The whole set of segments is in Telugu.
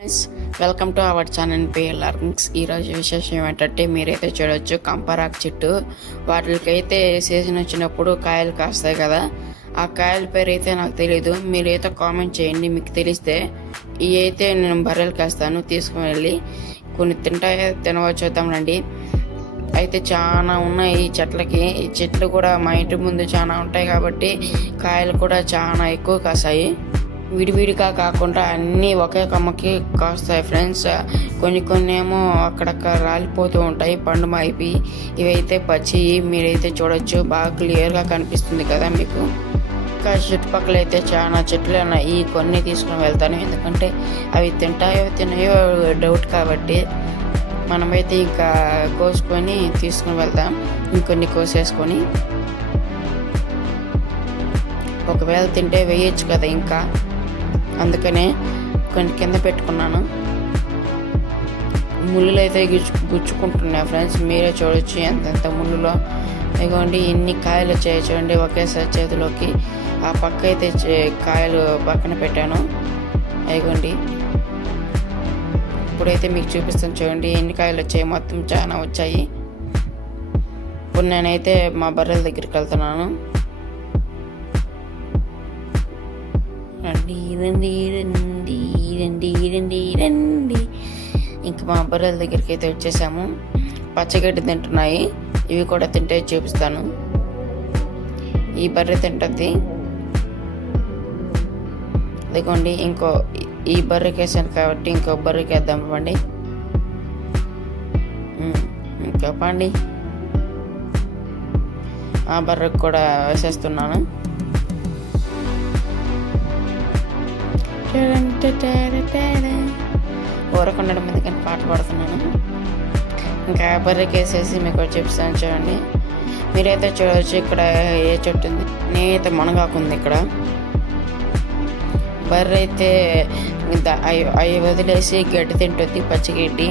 Friends, welcome to our channel PLR Kings. ఈరోజు విశేషం ఏంటంటే మీరైతే చూడవచ్చు కంపరాకు చెట్టు. వాటికైతే సీజన్ వచ్చినప్పుడు కాయలు కాస్తాయి కదా, ఆ కాయల పేరు అయితే నాకు తెలీదు. మీరైతే కామెంట్ చేయండి మీకు తెలిస్తే. ఇవి అయితే నేను బర్రెలు కాస్తాను, తీసుకుని వెళ్ళి కొన్ని తినవచ్చు చూద్దాంలండి. అయితే చాలా ఉన్నాయి ఈ చెట్లకి. ఈ చెట్లు కూడా మా ఇంటి ముందు చాలా ఉంటాయి కాబట్టి కాయలు కూడా చాలా ఎక్కువ కాస్తాయి. విడివిడిగా కాకుండా అన్నీ ఒకే కొమ్మకి కాస్తాయి ఫ్రెండ్స్. కొన్ని ఏమో అక్కడక్కడ రాలిపోతూ ఉంటాయి పండు మాయిపోయి. ఇవైతే పచ్చి మీరైతే చూడొచ్చు, బాగా క్లియర్గా కనిపిస్తుంది కదా మీకు. ఇంకా చుట్టుపక్కల అయితే చాలా చెట్లు ఉన్నాయి. కొన్ని తీసుకుని వెళ్తాను, ఎందుకంటే అవి తినాయో డౌట్ కాబట్టి. మనమైతే ఇంకా కోసుకొని తీసుకుని వెళ్దాం, ఇంకొన్ని కోసేసుకొని. ఒకవేళ తింటే వేయచ్చు కదా ఇంకా, అందుకనే కొన్ని కింద పెట్టుకున్నాను. ముళ్ళులు అయితే గుచ్చుకుంటున్నాయి ఫ్రెండ్స్, మీరే చూడొచ్చు ఎంతెంత ముళ్ళులో. ఇదిగోండి ఎన్ని కాయలు వచ్చాయి చూడండి ఒకేసారి చేతిలోకి. ఆ పక్క అయితే కాయలు పక్కన పెట్టాను. ఇదిగోండి ఇప్పుడైతే మీకు చూపిస్తాను చూడండి ఎన్ని కాయలు వచ్చాయి. మొత్తం చాలా వచ్చాయి. ఇప్పుడు నేనైతే మా బర్రెల దగ్గరికి వెళ్తున్నాను. రండి. ఇంకా మా బర్రెల దగ్గరికి అయితే వచ్చేసాము. పచ్చగడ్డి తింటున్నాయి, ఇవి కూడా తింటే చూపిస్తాను. ఈ బర్రె తింటుంది. అదిగోండి ఈ బర్రెకి వేసాను కాబట్టి ఇంకో బర్రెకి వేద్దాం పండి. ఇంకా పండి ఆ బర్రెకి కూడా వేసేస్తున్నాను. ఊరకొండ మీద కానీ పాట పాడుతున్నాను. ఇంకా బర్రెకి వేసేసి మీకు చెప్తాను చూడండి. మీరైతే చూడవచ్చు ఇక్కడ ఏ చెట్టు ఉంది. నేనైతే మునగాకుంది ఇక్కడ. బర్రె అయితే అవి వదిలేసి గడ్డి తింటుంది, పచ్చిగడ్డి.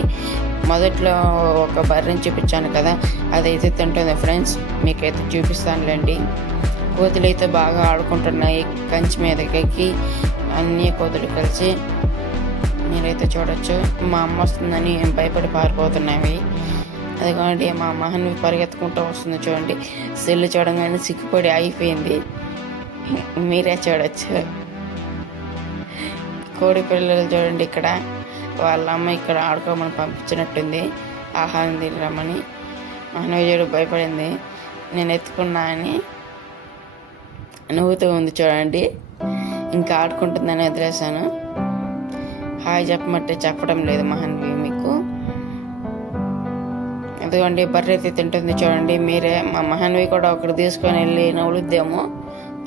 మొదట్లో ఒక బర్రెని చూపించాను కదా, అదైతే తింటుంది ఫ్రెండ్స్. మీకైతే చూపిస్తానులేండి. కోతులు అయితే బాగా ఆడుకుంటున్నాయి కంచి మీదకి, అన్ని కోతులు కలిసి. మీరైతే చూడొచ్చు. మా అమ్మ వస్తుందని భయపడి పారిపోతున్నాయి. అదిగోండి మా మహన్వి పరిగెత్తుకుంటూ వస్తుంది చూడండి. సెల్లు చూడగానే సిగ్గుపడి అయిపోయింది. మీరే చూడొచ్చు. కోడి పిల్లలు చూడండి ఇక్కడ. వాళ్ళ అమ్మ ఇక్కడ ఆడుకోమని పంపించినట్టుంది, ఆహారం తినరమ్మని. మహన్వి భయపడింది. నేను ఎత్తుకున్నా అని నవ్వుతూ ఉంది చూడండి. ఇంకా ఆడుకుంటుందని వదిలేసాను. హాయ్ చెప్పమంటే చెప్పడం లేదు మహన్వి మీకు. ఎందుకంటే బర్రె అయితే తింటుంది చూడండి. మీరే మా మహన్వి కూడా ఒకటి తీసుకొని వెళ్ళి నవ్వులుద్దేమో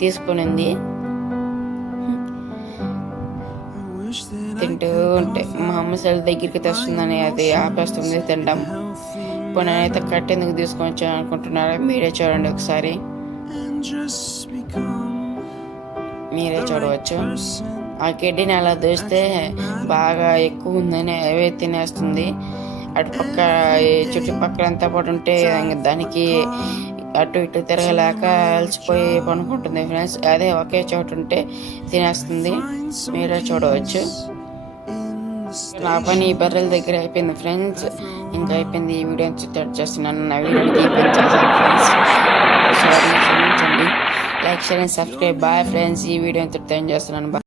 తీసుకునింది. తింటూ ఉంటే మా అమ్మ సెల్ దగ్గరికి తెస్తుందని అది ఆపేస్తుంది తినడం. ఇప్పుడు నేనైతే కట్టేందుకు తీసుకొని వచ్చాను అనుకుంటున్నారా? మీరే చూడండి ఒకసారి. మీరే చూడవచ్చు. ఆ గడ్డిని అలా దోస్తే బాగా ఎక్కువ ఉందని అవే తినేస్తుంది. అటుపక్క చుట్టుపక్కల అంతా పాటు ఉంటే దానికి అటు ఇటు తిరగలేక అలసిపోయి పనుకుంటుంది ఫ్రెండ్స్. అదే ఒకే చోటు ఉంటే తినేస్తుంది. మీరే చూడవచ్చు. నా పని ఈ బర్రెల దగ్గర అయిపోయింది ఫ్రెండ్స్. ఇంకా అయిపోయింది. ఈ వీడియో చేస్తున్నాను. నా వీడియోని చేశాను ఫ్రెండ్స్. సారీ, క్షమించండి. Like, share and subscribe. Bye friends. ఈ వీడియో చేస్తున్నాను.